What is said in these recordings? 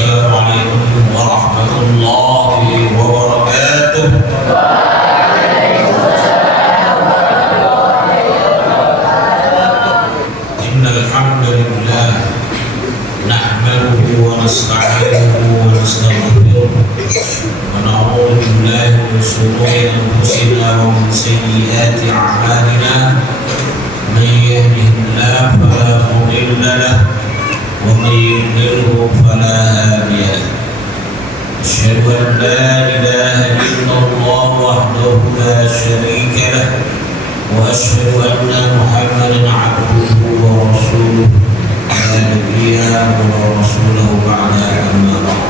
Assalamualaikum warahmatullahi wabarakatuh. Innal hamdalillah nahmaduhu wa nasta'inuhu wa nastaghfiruh wa na'udzu billahi min shururi anfusina wa min sayyiati a'malina. Man yahdihillahu fala mudilla lahu ومن يضلله فلا هادي له. أشهد أن لا إله إلا الله وحده لا شريك له وأشهد أن محمدا عبده ورسوله لا نبي ولا رسوله بعد. أما بعد.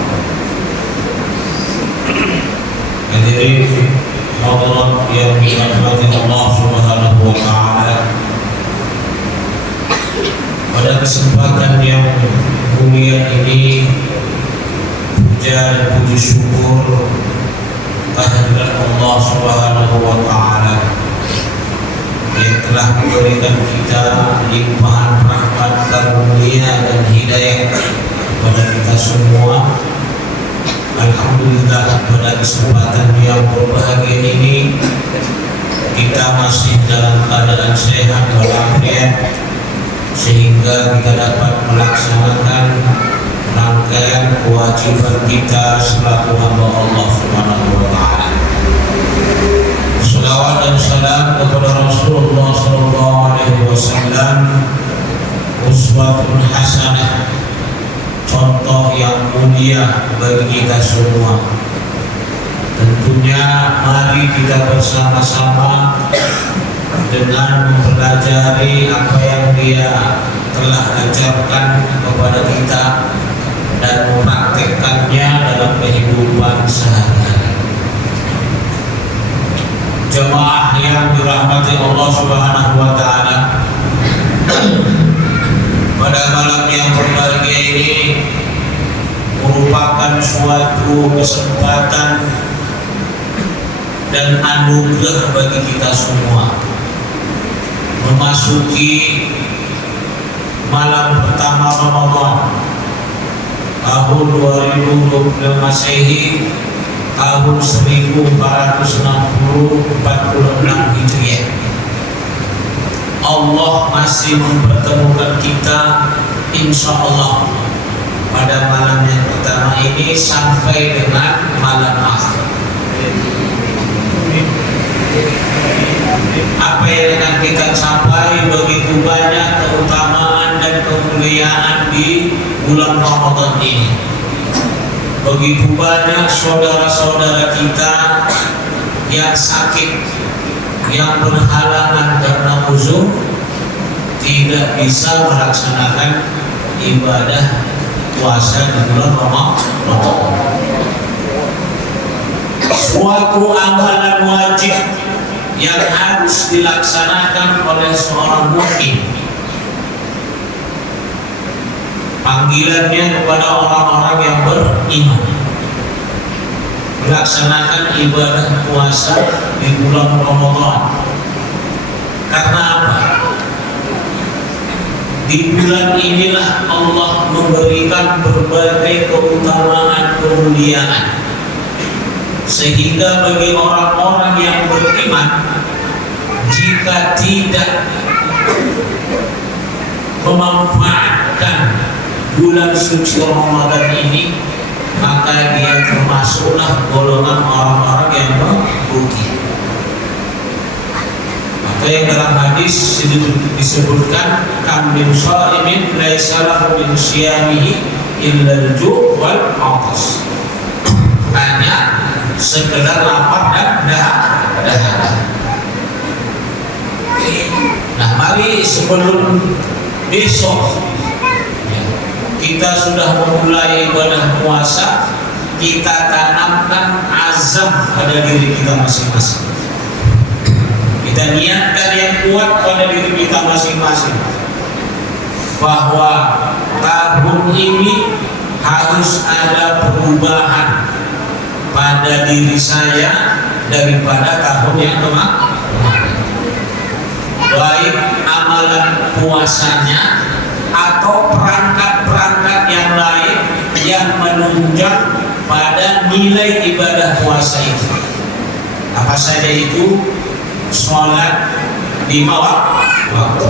Hadirin hadirat yang dirahmati Allah Subhanahu wa taala, pada kesempatan yang mulia ini, puja dan puji syukur kehadirat Allah Subhanahu wa taala yang telah memberikan kita limpahan rahmat, karunia dan hidayah kepada kita semua. Alhamdulillah, pada kesempatan yang berbahagia ini kita masih dalam keadaan sehat walafiat, sehingga kita dapat melaksanakan rangkaian kewajiban kita selaku hamba Allah Subhanahu wa taala. Shalawat dan salam kepada Rasulullah sallallahu alaihi wasallam, uswatun hasanah, contoh yang mulia bagi kita semua. Tentunya mari kita bersama-sama dengan mempelajari apa yang dia telah ajarkan kepada kita dan mempraktekkannya dalam kehidupan sehari-hari. Jemaah yang dirahmati Allah Subhanahu wa taala, pada malam yang berbahagia ini merupakan suatu kesempatan dan anugerah bagi kita semua memasuki malam pertama Ramadan tahun 2020 Masehi, tahun 1460 46 Hijriah. Allah masih mempertemukan kita insya Allah pada malam yang pertama ini sampai dengan malam akhir. Apa yang akan kita capai, begitu banyak keutamaan dan kemuliaan di bulan Ramadan ini. Begitu banyak saudara-saudara kita yang sakit, yang berhalangan karena uzur, tidak bisa melaksanakan ibadah puasa di bulan Ramadan. Suatu amalan wajib yang harus dilaksanakan oleh seorang mukmin. Panggilannya kepada orang-orang yang beriman, melaksanakan ibadah puasa di bulan Ramadan. Karena apa? Di bulan inilah Allah memberikan berbagai keutamaan kemuliaan, sehingga bagi orang-orang yang beriman, jika tidak memanfaatkan bulan suci Ramadan ini, maka dia termasuklah golongan orang-orang yang merugi. Maka yang dalam hadis disebutkan, kam min shaimin laisa lahu min siyamihi illa al-ju' wal 'atas. Hanya sekedar lapar dan dahaga. Nah, mari sebelum besok kita sudah memulai ibadah puasa, kita tanamkan azam pada diri kita masing-masing. Kita niatkan yang kuat pada diri kita masing-masing bahwa tahun ini harus ada perubahan pada diri saya daripada tahun yang kemarin. Baik amalan puasanya atau perangkat-perangkat yang lain yang nilai ibadah puasa itu. Apa saja itu? Sholat 5 waktu.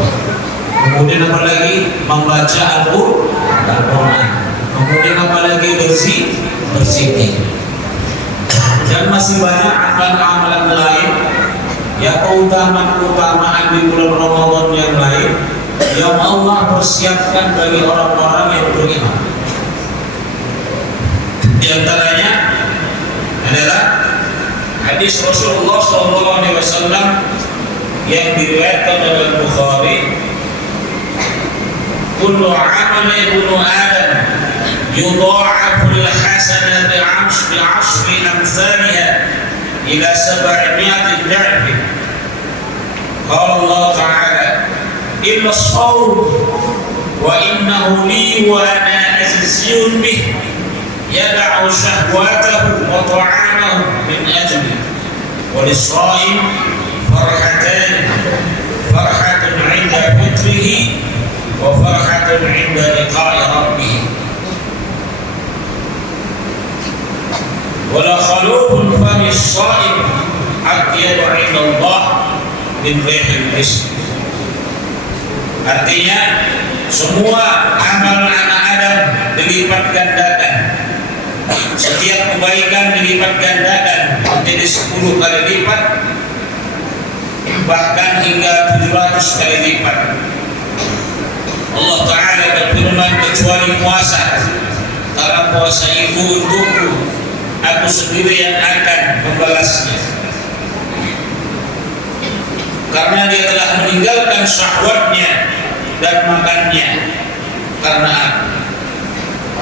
Kemudian apa lagi? Membaca Al-Quran. Kemudian apa lagi? Berzikir. Dan masih banyak amalan-amalan lain, ya keutamaan di bulan Ramadan yang lain yang Allah persiapkan bagi orang-orang yang beriman. Di antaranya adalah hadis Rasulullah SAW yang diriwayatkan oleh Bukhari, kullu amali ibnu Adam yudha'afu al-hasanati bi'ashri amsalha ila 700 dha'f. Qala Allah Ta'ala illa as-shawm wa innahu li wa ana azizun bih yada'u shahwatahu wa ta'amahu min ajli wa lis-sha'im farhatan, farhatun 'inda fitrihi wa farhatun 'inda liqa'i rabbih. Wala khalufun fami as-sha'im atyabu 'inda Allah min rihil misk. Artinya semua amal anak Adam dilipat gandakan. Setiap kebaikan dilipat gandakan menjadi 10 kali lipat, bahkan hingga 700 kali lipat. Allah Ta'ala berfirman, kecuali puasa, karena puasa itu untukku, aku sendiri yang akan membalasnya. Karena dia telah meninggalkan syahwatnya dan makannya karena aku.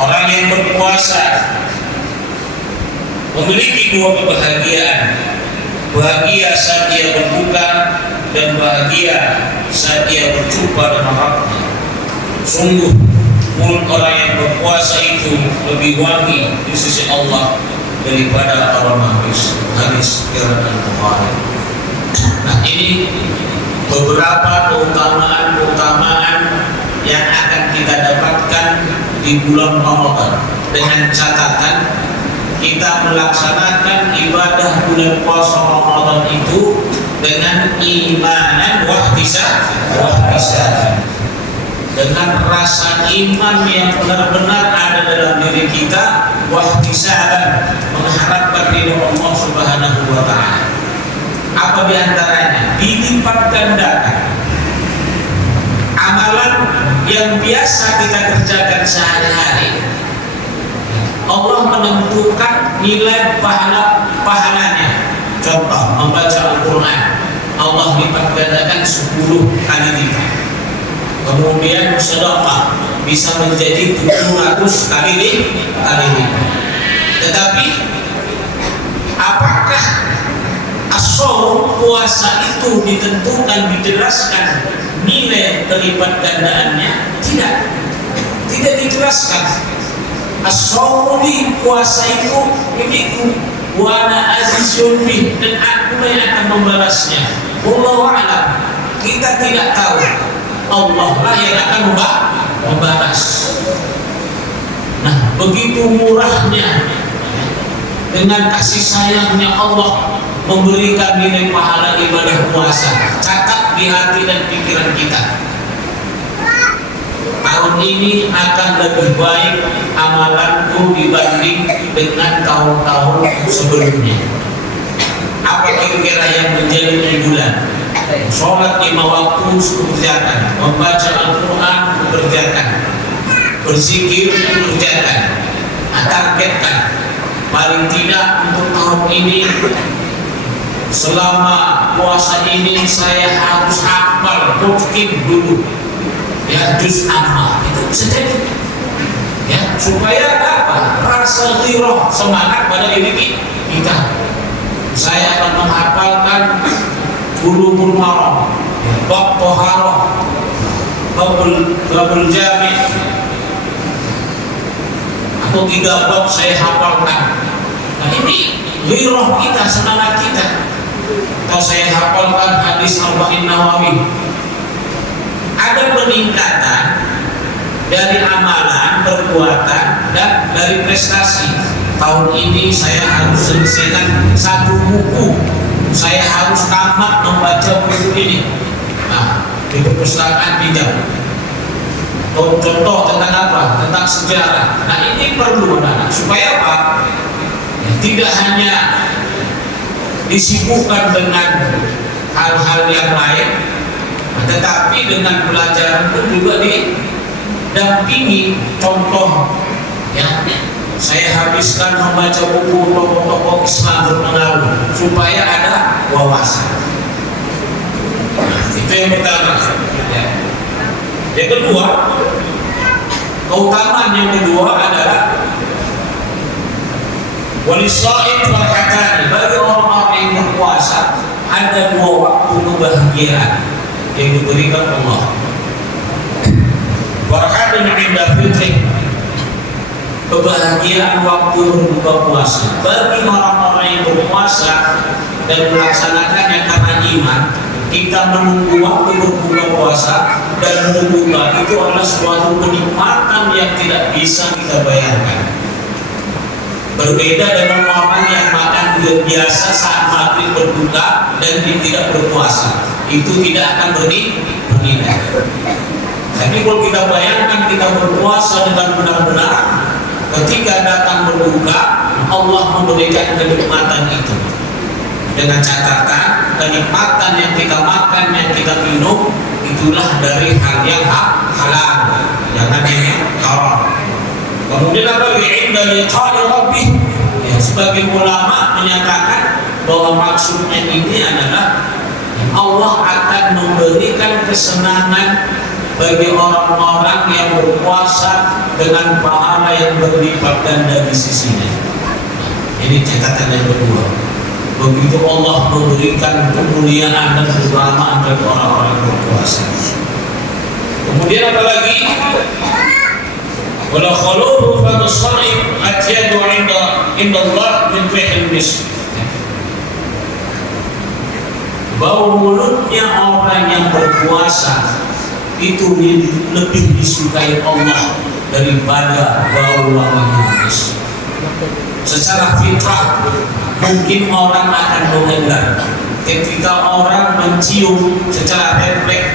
Orang yang berpuasa memiliki 2 kebahagiaan, bahagia saat dia berbuka dan bahagia saat dia berjumpa dengan Rabbnya. Sungguh mulut orang yang berpuasa itu lebih wangi di sisi Allah daripada aroma misk. Hadis riwayat Bukhari. Nah, ini beberapa keutamaan yang akan kita dapatkan di bulan Ramadan, dengan catatan kita melaksanakan ibadah bulan puasa Ramadan itu dengan imanan wahtisaban, dengan rasa iman yang benar-benar ada dalam diri kita, wahtisaban, mengharapkan ridho Allah Subhanahu wa Ta'ala. Apa diantaranya? Dilipat gandakan amalan yang biasa kita kerjakan sehari-hari. Allah menentukan nilai pahalanya. Contoh, membaca Al-Quran, Allah lipat gandakan 10 kali lipat. Kemudian sedekah bisa menjadi 700 kali lipat. Tetapi apakah as-shaum, puasa itu ditentukan, dijelaskan nilai kelipat gandaannya? Tidak dijelaskan. As-shaum di puasa itu ini wa ana azizun bih, dan aku yang akan membalasnya. Wallahu a'lam. Kita tidak tahu. Allah lah yang akan membalas. Nah, begitu murahnya, dengan kasih sayangnya Allah memberikan nilai pahala ibadah puasa. Catat di hati dan pikiran kita, tahun ini akan lebih baik amalanku dibanding dengan tahun-tahun sebelumnya. Apa kira-kira yang menjadi unggulan? Sholat 5 waktu kerjakan, membaca Al-Quran kerjakan, berzikir kerjakan. Targetkan paling tidak untuk tahun ini, selama puasa ini saya harus hafal mungkin dulu ya juz amma, itu bisa jadi ya, supaya apa? Rasa ghirah, semangat pada diri kita. Saya akan menghafalkan Bulughul Maram, bab Thaharah, babul Jami', atau 3 bab saya hafalkan. Nah, ini ghirah kita, semangat kita. Atau saya hafalkan hadis Arba'in Nawawi. Ada peningkatan dari amalan, perbuatan, dan dari prestasi. tahun ini saya harus selesaikan satu buku, saya harus tamat membaca buku ini. Nah, di perpustakaan pinjam. Contoh tentang apa? Tentang sejarah. Nah, ini perlu anak-anak supaya apa? Ya, tidak hanya disibukkan dengan hal-hal yang lain, tetapi dengan pelajaran itu juga didampingi. Contoh, ya, saya habiskan membaca buku tokoh-tokoh Islam berpengaruh supaya ada wawasan. Nah, itu yang pertama. Ya. Yang kedua, keutamaan yang kedua adalah walisa'im farhatani, bagi orang-orang yang berpuasa ada dua waktu kebahagiaan yang diberikan Allah. Farhatun 'inda fitri, kebahagiaan waktu berbuka puasa. Bagi orang-orang yang berpuasa dan melaksanakannya karena iman, kita menunggu waktu berbuka puasa dan berbuka itu adalah suatu kenikmatan yang tidak bisa kita bayangkan. Berbeda dengan orang yang makan biasa saat maghrib berbuka dan dia tidak berpuasa, itu tidak akan bernilai. Tapi kalau kita bayangkan kita berpuasa dengan benar-benar, ketika datang berbuka, Allah memberikan kenikmatan itu. Dengan catatan, kenikmatan yang kita makan, yang kita minum, itulah dari hal yang halal, jangan yang haram. Kemudian apa? Inda liqa'i rabbih. Ya, sebagai ulama menyatakan bahwa maksudnya ini adalah Allah akan memberikan kesenangan bagi orang-orang yang berpuasa dengan pahala yang berlipat ganda di sisinya. Ini catatan yang kedua. Begitu Allah memberikan kemuliaan dan keutamaan bagi orang-orang yang berpuasa. Kemudian apa lagi? Wala khuluhu fa as-sha'im atyadu 'inda Allah min rihil misk. Bau mulutnya orang yang berpuasa itu lebih disukai Allah daripada bau wangi misk. Secara fitrah mungkin orang akan mengenal ketika orang mencium secara refleks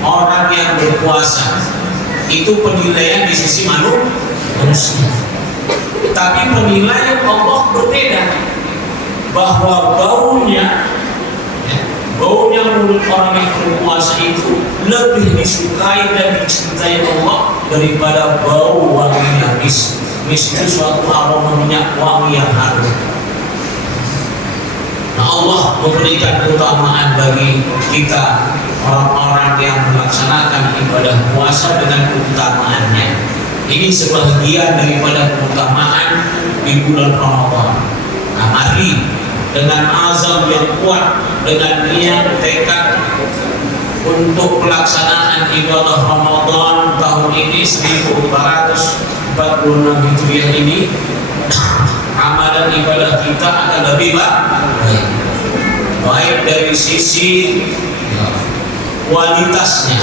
orang yang berpuasa, itu penilaian di sisi manusia. Tapi penilaian Allah berbeda, bahwa baunya mulut orang yang berpuasa itu lebih disukai dan dicintai Allah daripada bau wanginya misk. Misk itu suatu aroma minyak wangi yang harum. Nah, Allah memberikan keutamaan bagi kita orang-orang yang melaksanakan ibadah puasa dengan keutamaannya. Ini sebagian daripada keutamaan di bulan Ramadan. Nah, mari dengan azam yang kuat, dengan niat tekad untuk pelaksanaan ibadah Ramadan tahun ini 1446 Hijriah ini, amalan ibadah kita akan lebih baik dari sisi kualitasnya,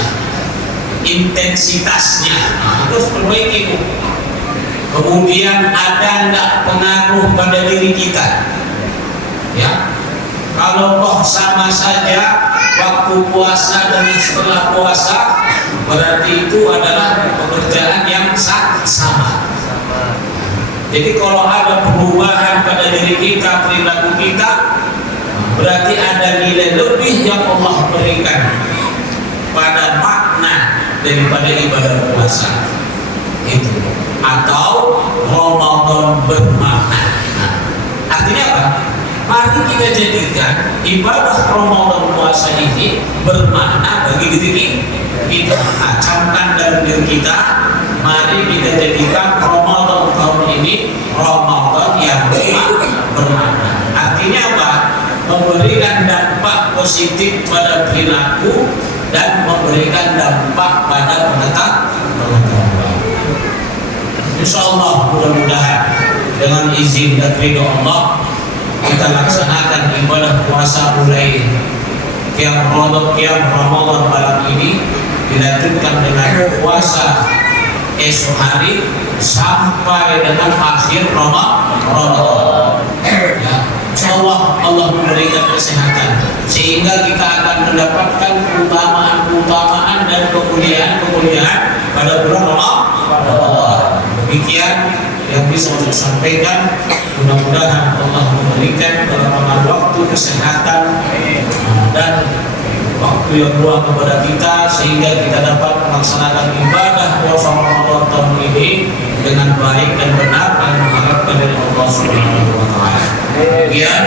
intensitasnya, itu harus perbaiki. Kemudian ada enggak pengaruh pada diri kita? Ya, kalau toh sama saja waktu puasa dan setelah puasa, berarti itu adalah pekerjaan yang sama. Jadi kalau ada perubahan pada diri kita, perilaku kita, berarti ada nilai lebih yang Allah berikan pada makna daripada ibadah puasa itu, atau Ramadan bermakna. Nah, artinya apa? Mari kita jadikan ibadah Ramadan puasa ini bermakna bagi diri kita. Camkan dalam diri kita, mari kita jadikan Ramadan tahun ini Ramadan yang bermakna. Artinya apa? Memberikan dampak positif pada perilaku dan memberikan dampak pada pengetahuan. Insyaallah, mudah-mudahan dengan izin dan ridho Allah kita laksanakan ibadah puasa mulai qiyam Ramadan malam ini, dilanjutkan dengan puasa esok hari sampai dengan akhir Ramadan. Ya, insyaallah Allah memberikan kesehatan sehingga kita akan mendapatkan keutamaan dan kemuliaan pada bulan Ramadan. Demikian yang bisa saya sampaikan. Mudah-mudahan Allah memberikan kelapangan waktu, kesehatan dan waktu yang luang kepada kita sehingga kita dapat melaksanakan ibadah puasa Ramadan tahun ini dengan baik dan benar dan mengharapkan dari Allah Subhanahu wa taala. Demikian